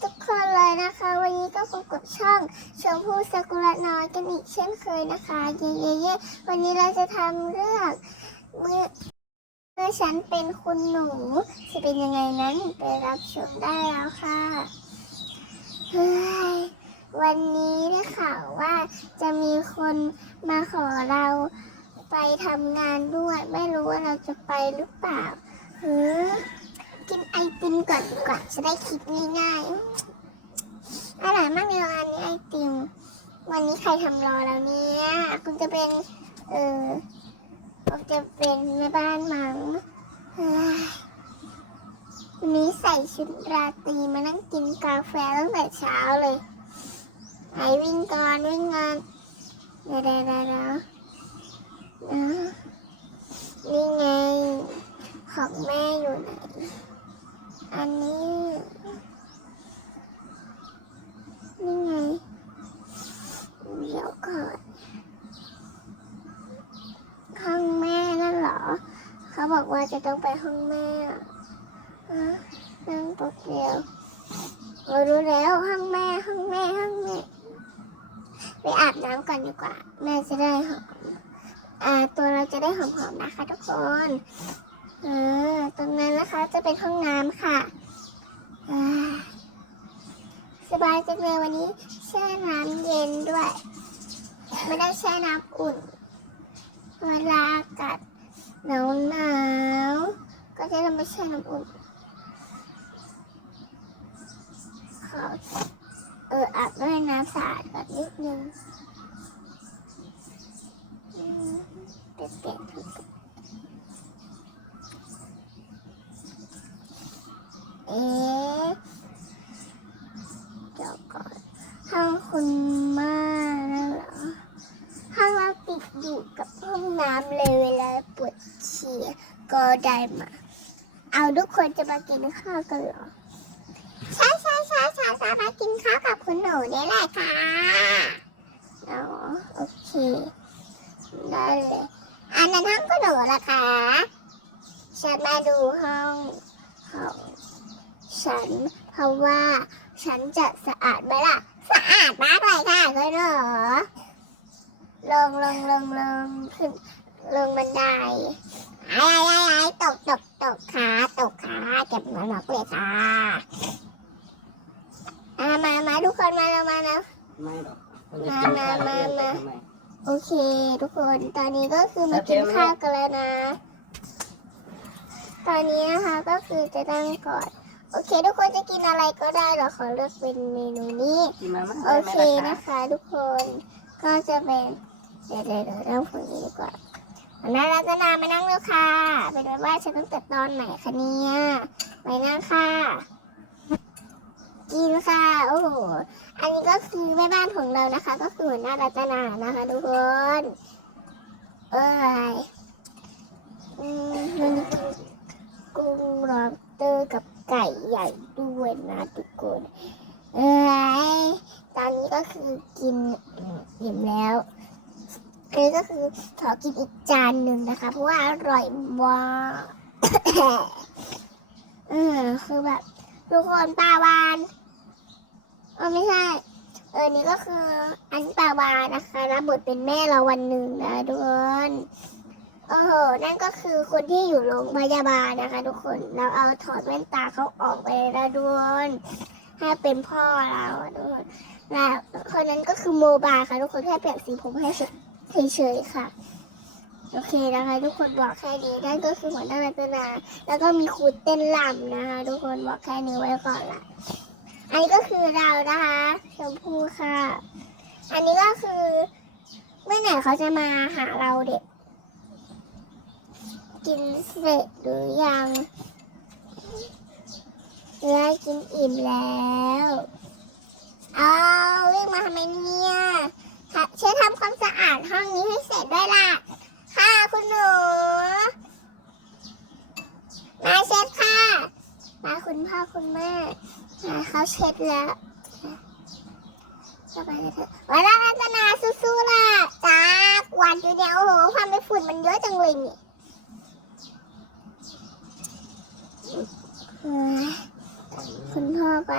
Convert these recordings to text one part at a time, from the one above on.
ทุกคนเลยนะคะ วันนี้ก็พบกับช่องชมพู่สกุลน้อยกันอีกเช่นเคยนะคะ เย่เย่เย่วันนี้เราจะทำเรื่องเมื่อเมื่อฉันเป็นคุณหนูจะเป็นยังไงนั้นไปรับชมได้แล้วค่ะเฮ้ยวันนี้ได้ข่าวว่าจะมีคนมาขอเราไปทำงานด้วย ไม่รู้ว่าเราจะไปหรือเปล่าเฮ้อ ติมก่อนดีกว่าจะได้คิดง่ายๆอร่อยมากเลยอันนี้ไอติม วันนี้ใครทำรอแล้วเนี่ยคงจะเป็น เออคงจะเป็นแม่บ้านมั้งเฮ้ยวันนี้ใส่ชุดราตรีมานั่งกินกาแฟตั้งแต่เช้าเลยไอวิ่งก่อนวิ่งงานเดี๋ยวเดี๋ยวเดี๋ยวเดี๋ยวอ่านี่ไงของแม่อยู่ไหน อันนี้ นี่ไง เดี๋ยวก่อนห้องแม่นั่นเหรอ เขาบอกว่าจะต้องไปห้องแม่อะนั่งตัวเดียวเออรู้แล้วห้องแม่ห้องแม่ห้องแม่ ไปอาบน้ำก่อนดีกว่า แม่จะได้หอมอ่าตัวเราจะได้หอมๆนะคะทุกคน ออตรงนั้นนะคะจะเป็นห้องน้ำค่ะสบายจังเลยวันนี้แช่น้ำเย็นด้วย ไม่ได้แช่น้ำอุ่น เวลาอากาศหนาวหนาวๆก็จะต้องไปแช่น้ำอุ่นขอเอออาบด้วยน้ำสะอาดก่อนนิดนึงอืมเปลี่ยนเปลี่ยนทุก เอ๊ะเดี๋ยวก่อนห้องคุณม่านั่นเหรอห้องเราติดอยู่กับห้องน้ำเลยเวลาปวดฉี่ก็ได้ มา เอาทุกคนจะมากินข้าวกันเหรอ ใช่ใช่ใช่ใช่ใช่มากินข้าวกับคุณหนูนี่แหละค่ะอ๋อโอเคได้เลยอันนั้นห้องคุณหนูละคะฉันมาดูห้องของฉันเพราะว่าฉันจะสะอาดไหมล่ะ สะอาดมากเลยค่ะคุณหนูลงลงลงลงขึ้นลงบันได ไอ้ไอ้ไอ้ตกตกตกขาตกขาเก็บหมอนหมอกเลยค่ะอ่ามามาทุกคนมาแล้วมาแล้ว ไม่หรอกมามามามาทำไม โอเค ทุกคนตอนนี้ก็คือมากินข้าวกันแล้วนะ ตอนนี้นะคะก็คือจะตั้งก่อน โอเค ทุกคนจะกินอะไรก็ได้เราขอเลือกเป็นเมนูนี้ กินมาม่าโอได้ไหมเคล่ะคะ นะคะ ทุกคนก็จะเป็นเดี๋ยวเดี๋ยวเดี๋ยวเริ่มฝั่งนี้ดีกว่า อันนั้นเราจะนามานั่งแล้วค่ะ เป็นแบบว่าฉันต้องแต่ตอนไหนคะเนี่ยไปนั่งค่ะ กินค่ะ โอ้โห อันนี้ก็คือแม่บ้านของเรานะคะ ก็คือหัวหน้ารัตนานะคะทุกคน เอ้ยอืมมันกุ้งลอบเตอร์กับไก่ใหญ่ด้วยนะทุกคน เอ้ยตอนนี้ก็คือกินอิ่มแล้ว เลยก็คือขอกินอีกจานหนึ่งนะคะ เพราะว่าอร่อยมากเออคือแบบทุกคนปลาวานเออไม่ใช่ เออนี่ก็คืออันปลาวานนะคะรับบทเป็นแม่เราวันหนึ่งนะทุกคนโอ้โห นั่นก็คือคนที่อยู่โรงพยาบาลนะคะ ทุกคน เราเอาถอดแว่นตาเขาออกไปแล้วทุกคนให้เป็นพ่อเราทุกคนแล้วคนนั้นก็คือโมบายค่ะทุกคนแค่เปลี่ยนสีผมให้สด เฉยๆค่ะ โอเคนะคะทุกคนบอกแค่นี้นั่นก็คือหัวหน้ารัตนา แล้วก็มีครูเต้นรำนะคะ ทุกคนบอกแค่นี้ไว้ก่อนละอันนี้ก็คือเรานะคะชมพู่ค่ะ อันนี้ก็คือเมื่อไหร่เขาจะมาหาเราเด็ก กินเสร็จหรือยังเรือกินอิ่มแล้ว เอาวิ่งมาทำไมเนี่ย ช่วยทำความสะอาดห้องนี้ให้เสร็จด้วยล่ะ ค่ะคุณหนู มาเช็ดค่ะ มาคุณพ่อคุณแม่อ่าเขาเช็ดแล้วสบายเลยเถอะวันรัตนาสู้ๆล่ะจ้าวาดอยู่เดียวโอ้โหความเป็นฝุ่นมันเยอะจังเลยนี่คุณพ่อไป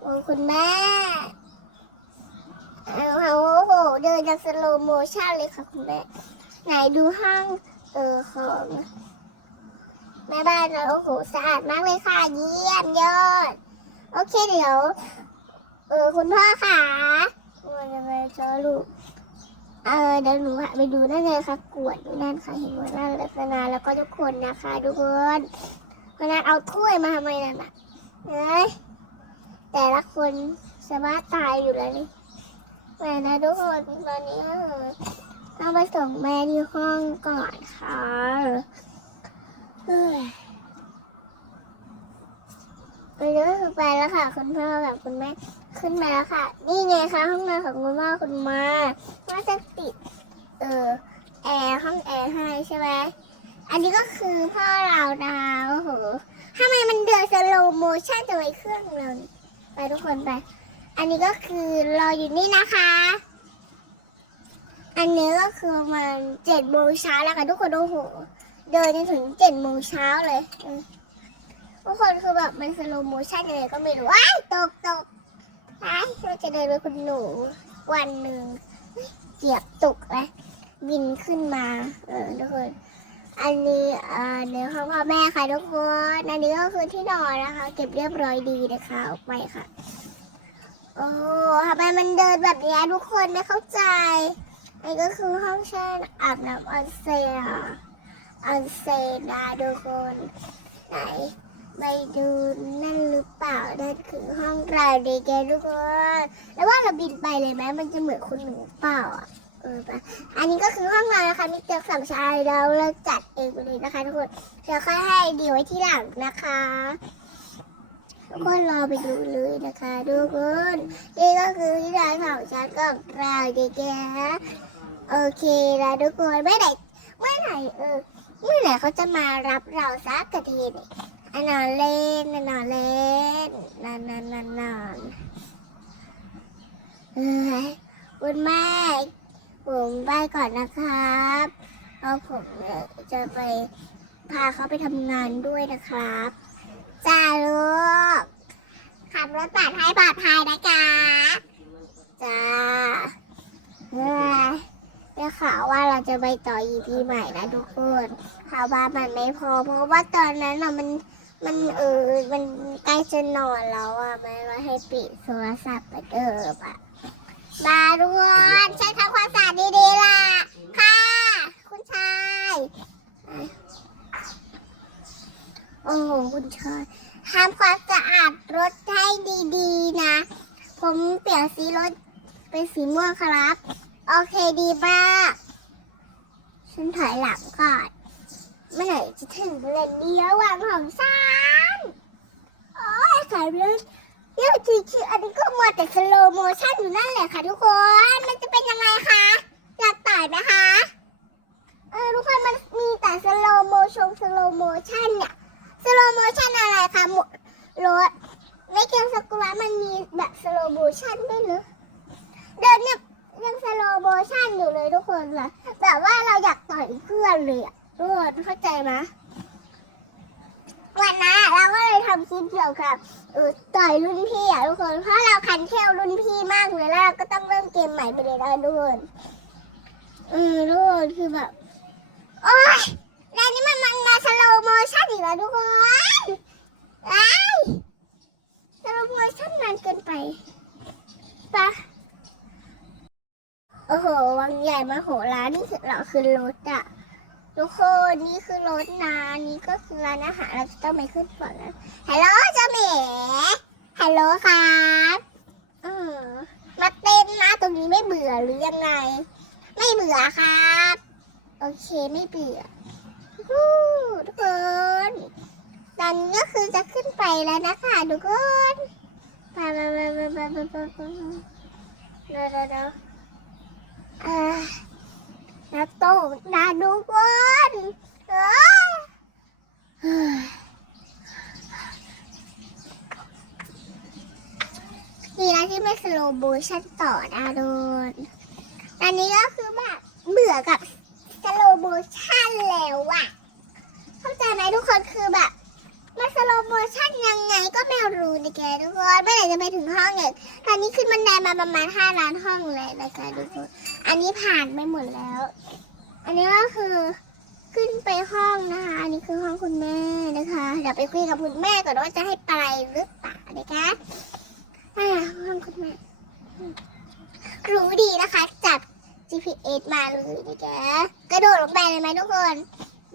โอ้คุณแม่ โอ้โห เดินจากสโลโมชั่นเลยค่ะคุณแม่ ไหนดูห้องเออของแม่บ้านเราโอ้โหสะอาดมากเลยค่ะ เยี่ยมยอด โอเคเดี๋ยว เออคุณพ่อค่ะว่าจะไปเจอลูกเออเดี๋ยวหนูไปดูนั่นเลยค่ะกวดนั่นค่ะเห็นว่านั่นลักษณะแล้วก็ทุกคนนะคะทุกคนวันนั้นเอาถ้วยมาทำไมนั่นน่ะเอ้ยแต่ละคนสามารถตายอยู่แล้วนี่ แม่นะทุกคนตอนนี้เออเอาไปส่งแม่ที่ห้องก่อนค่ะเฮ้ยไปเรื่อไปแล้วค่ะ คุณพ่อกับคุณแม่ขึ้นมาแล้วค่ะ นี่ไงคะห้องนอนของคุณพ่อคุณมาว่าจะติด เออแอร์ห้องแอร์ให้ใช่ไหมอันนี้ก็คือพ่อเรานะคะโอ้โหทำไมมันเดินสโลโมชั่นจะไว้เครื่องเราไปทุกคนไป อันนี้ก็คือรออยู่นี่นะคะ อันนี้ก็คือมาณเจ็ดโมงเช้าแล้วค่ะทุกคนโอ้โหเดินจนถึงเจ็ดโมงเช้าเลยทุกคนคือแบบมันสโลโมชั่นยังไงก็ไม่รู้ว้ายตกตกไอ้เราจะเดินไปคุณหนูวันหนึ่งเกียบตกเลยบินขึ้นมา เออทุกคนอันนี้เอ่อเนื้อของพ่อแม่ค่ะทุกคน อันนี้ก็คือที่นอนนะคะ เก็บเรียบร้อยดีนะคะออกไปค่ะ โอ้ทำไมมันเดินแบบนี้ทุกคนไม่เข้าใจนนี้ก็คือห้องแช่อาบน้ำออนเซนอะออนเซนนะทุกคนไหนไปดูนั่นหรือเปล่านั่นคือห้องเราเด็กทุกคน แล้วว่าเราบินไปเลยไหมมันจะเหมือนคุณหนูเปล่าอะเออปะอันนี้ก็คือห้องนอนนะคะมีเตียงสามชายเราเราจัดเองไปเลยนะคะทุกคนเดี๋ยวค่อยให้ดีไว้ที่หลังนะคะ ทุกคนรอไปดูเลยนะคะทุกคนนี่ก็คือที่ร้านของฉันกับเราเด็กๆโอเคนะทุกคนเมื่อไหร่เมื่อไหร่เออเมื่อไหร่เขาจะมารับเราสักกะทีเนี่ยนอนเล่นนอนเล่นนอนนอนนอนนอนเอ้ยคุณแม่ผมไปก่อนนะครับเพราะผมจะไปพาเขาไปทำงานด้วยนะครับ จ้าลูก ขับรถปลอดภัยปลอดภัยนะจ๊ะจ้าเฮ้ยได้ข่าวว่าเราจะไปต่อ EP ใหม่นะทุกคนข่าวว่ามันไม่พอ เพราะว่าตอนนั้นน่ะมันมันเออมันใกล้จะนอนแล้วอะไม่ว่าให้ปิดโทรศัพท์ไปเดิมอะมาทุกคนฉันทำความสะอาดดีๆล่ะ คุณชายโอ้โหคุณชายทำความสะอาดรถให้ดีๆนะ ผมเปลี่ยนสีรถเป็นสีม่วงครับ โอเคดีมากฉันถอยหลังก่อนเมื่อไหร่จะถึงเลนเดียววางของฉันโอ้ยขายรถเดี๋ยวจริงๆอันนี้ก็มัวแต่สโลโมชั่นอยู่นั่นแหละค่ะทุกคน มันจะเป็นยังไงคะอยากต่อยไหมคะเออทุกคนมันมีแต่สโลโมชงสโลโมชั่นเนี่ย สโลโมชันอะไรคะหมดรถในเกมสกุระมันมีแบบสโลโมชันด้วยเหรอเดินเนี่ยยังสโลโมชันอยู่เลยทุกคนเลยแบบว่าเราอยากต่อยเพื่อนเลยอะทุกคนเข้าใจไหมวันนั้นเราก็เลยทำคลิปเกี่ยวกับต่อยรุ่นพี่อะทุกคนเพราะเราคันเทลรุ่นพี่มากเลยแล้วเราก็ต้องเริ่มเกมใหม่ไปเลยนะทุกคนเออทุกคนคือแบบโอ๊ย สโลโมชั่นอีกแล้วทุกคนไอ้สโลโมชั่นนานเกินไปปะโอ้โห วังใหญ่มาโหฬารนี่คือเราคือรถอะทุกคนนี่คือรถนะนี่ก็คือร้านอาหารเราจะต้องไปขึ้นฝั่งนะฮัลโหลเจ้าเหม่ฮัลโหลครับเออมาเต้นนะตรงนี้ไม่เบื่อหรือยังไง ไม่เบื่อครับ โอเคไม่เบื่อ ทุกคน ตอนนี้ก็คือจะขึ้นไปแล้วนะคะทุกคนไปไปไปไปไปไปไปไปเดี๋ยวเดี๋ยวเดี๋ยวอ่าแล้วโตนะทุกคนเอ้ยเฮ้ยดีนะที่ไม่สโลโมชั่นต่อนะโดนอันนี้ก็คือแบบเบื่อกับสโลโมชั่นแล้วอะ ใจไหมทุกคนคือแบบมาสโลโมชั่นยังไงก็ไม่รู้นะแกทุกคนไม่ไหนจะไปถึงห้องเนี่ยตอนนี้ขึ้นบันไดมาประมาณห้าล้านห้องเลยนะคะทุกคนอันนี้ผ่านไปหมดแล้ว อันนี้ก็คือขึ้นไปห้องนะคะ อันนี้คือห้องคุณแม่นะคะเดี๋ยวไปคุยกับคุณแม่ก่อนว่าจะให้ไปหรือเปล่านะคะอ่าห้องคุณแม่รู้ดีนะคะจับ GPS มาเลยนะคะกระโดดลงไปเลยไหมทุกคน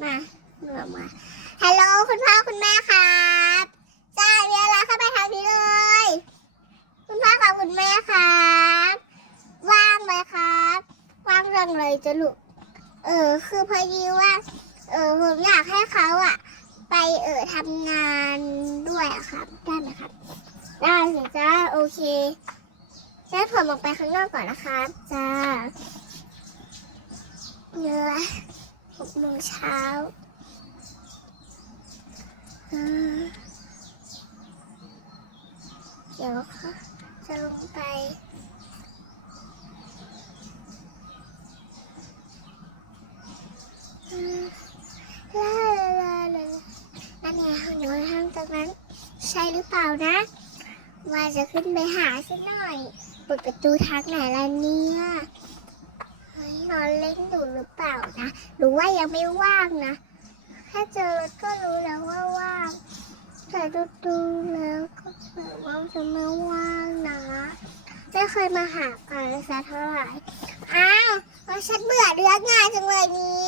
มา หนือมาฮัลโหลคุณพ่อคุณแม่ครับจ้าเวลาเข้าไปทางนี้เลย คุณพ่อกับคุณแม่ครับว่างไหมครับว่างจังเลยจะลูกเออคือพอดีว่า เออผมอยากให้เขาอะไปเออทำงานด้วยอะครับได้ไหมครับ ได้สิจ้าโอเคจ้าผมออกไปข้างนอกก่อนนะครับจ้าเนื้อหกโมงเช้า เดี๋ยวค่ะจะลงไปอ่าลาลาลาลานั่นไงห้องนอนห้องตรงนั้น ใช่หรือเปล่านะ ว่าจะขึ้นไปหาสักหน่อยเปิดประตูทางไหนล่ะเนี่ยนอนเล่นอยู่หรือเปล่านะ หรือว่ายังไม่ว่างนะ แค่เจอรถก็รู้แล้วว่าว่างแต่ดูดูแล้วก็แบบว่าจะไม่ว่างนะไม่เคยมาหากันสักเท่าไหร่อ้าวฉันเบื่อเรื่องงานจังเลยนี่